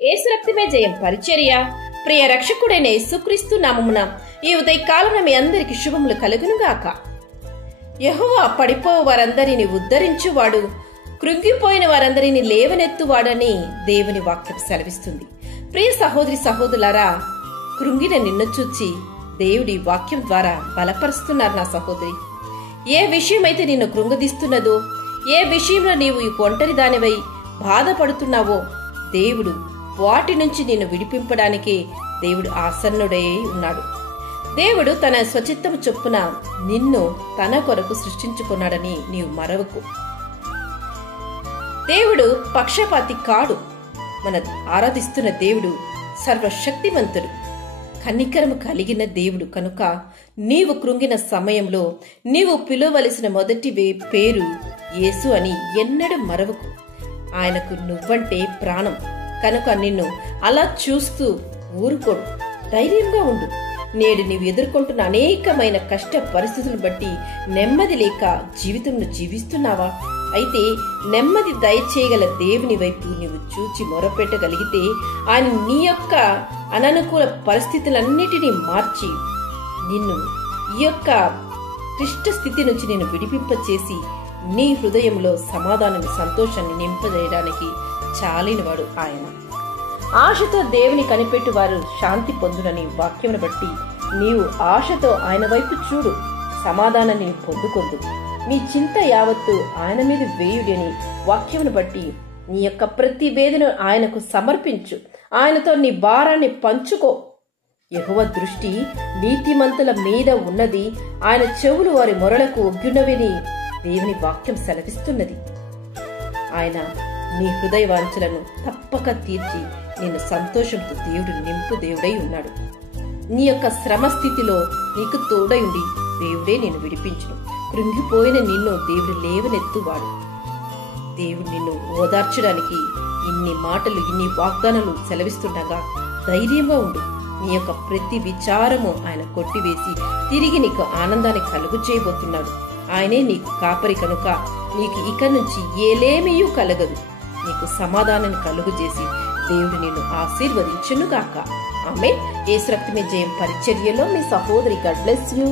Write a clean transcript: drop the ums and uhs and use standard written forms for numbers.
యేసు రక్తమే జయం పరిచర్య. ప్రియ రక్షకుడైన యేసుక్రీస్తు నామమున ఈ ఉదయకాలమున మీ అందరికి శుభములు కలుగునుగాక. యెహోవా పడిపోవు వారందరిని ఉద్ధరించువాడు, కృంగిపోయిన వారందరిని లేవనెత్తువాడని దేవుని వాక్యం సెలవిస్తుంది. ప్రియ సహోదరి సహోదరులారా, కృంగిన నిన్ను చూచి దేవుడి వాక్యం ద్వారా బలపరుస్తున్నారు. నా సహోదరి, ఏ విషయమైతే నిన్ను కృంగదీస్తున్నదో, ఏ విషయంలో నీవు ఒంటరి దానివై బాధపడుతున్నావో, దేవుడు వాటి నుంచి నిన్ను విడిపింపడానికి దేవుడు ఆసన్నుడై ఉన్నాడు. దేవుడు తన స్వచిత్తము చొప్పున నిన్ను తన కొరకు సృష్టించుకున్నాడని నీవు మరవకు. దేవుడు పక్షపాతి కాడు. మన ఆరాధిస్తున్న దేవుడు సర్వశక్తివంతుడు, కనికరము కలిగిన దేవుడు. కనుక నీవు కృంగిన సమయంలో నీవు పిలువవలసిన మొదటి పేరు యేసు అని ఎన్నడూ మరవకు. ఆయనకు నువ్వంటే ప్రాణం. కనుక నిన్ను అలా చూస్తూ ఊరుకోడు, ధైర్యంగా ఉండు. నేడు నీవు ఎదుర్కొంటున్న అనేకమైన కష్ట పరిస్థితులను బట్టి నెమ్మది లేక జీవితంను జీవిస్తున్నావా? అయితే నెమ్మది దయచేయగల దేవుని వైపు నీవు చూచి మొరపెట్టగలిగితే ఆయన నీ యొక్క అననుకూల పరిస్థితులన్నిటినీ మార్చి నిన్ను ఈ యొక్క క్లిష్ట స్థితి నుంచి నేను విడిపింపచేసి నీ హృదయంలో సమాధానాన్ని, సంతోషాన్ని నింపజేయడానికి చాలినవాడు ఆయన. ఆశతో దేవుని కనిపెట్టు వారు శాంతి పొందునని వాక్యమును బట్టి నీవు ఆశతో ఆయన వైపు చూడు, సమాధానాన్ని పొందుకొందు. నీ చింత యావత్తు ఆయన మీద వేయుడని వాక్యమును బట్టి నీ యొక్క ప్రతి వేదన ఆయనకు సమర్పించు. ఆయనతో నీ భారాన్ని పంచుకో. యెహోవా దృష్టి నీతిమంతుల మీద ఉన్నది, ఆయన చెవులు వారి మొరలకు ఒగ్గునవని దేవుని వాక్యం సెలవిస్తున్నది. ఆయన నీ హృదయ వాంఛలను తప్పక తీర్చి నిన్ను సంతోషంతో దేవుడు నింపు దేవుడై ఉన్నాడు. నీ యొక్క శ్రమ స్థితిలో నీకు తోడై ఉండి దేవుడే నిన్ను విడిపించును. కృంగిపోయిన నిన్ను దేవుడు లేవనెత్తువాడు. దేవుడు నిన్ను ఓదార్చడానికి ఇన్ని మాటలు, ఇన్ని వాగ్దానాలు సెలవిస్తుండగా ధైర్యంగా ఉండు. నీ యొక్క ప్రతి విచారము ఆయన కొట్టివేసి తిరిగి నీకు ఆనందాన్ని కలుగు చేయబోతున్నాడు. ఆయనే నీకు కాపరి కనుక నీకు ఇక నుంచి ఏలేమియూ కలగదు. నీకు సమాధానాన్ని కలుగు చేసి దేవుడు నిన్ను ఆశీర్వదించును గాక. ఆమేన్. యేసు రక్తమే జయం పరిచర్యలో మీ సహోదరి. God bless you.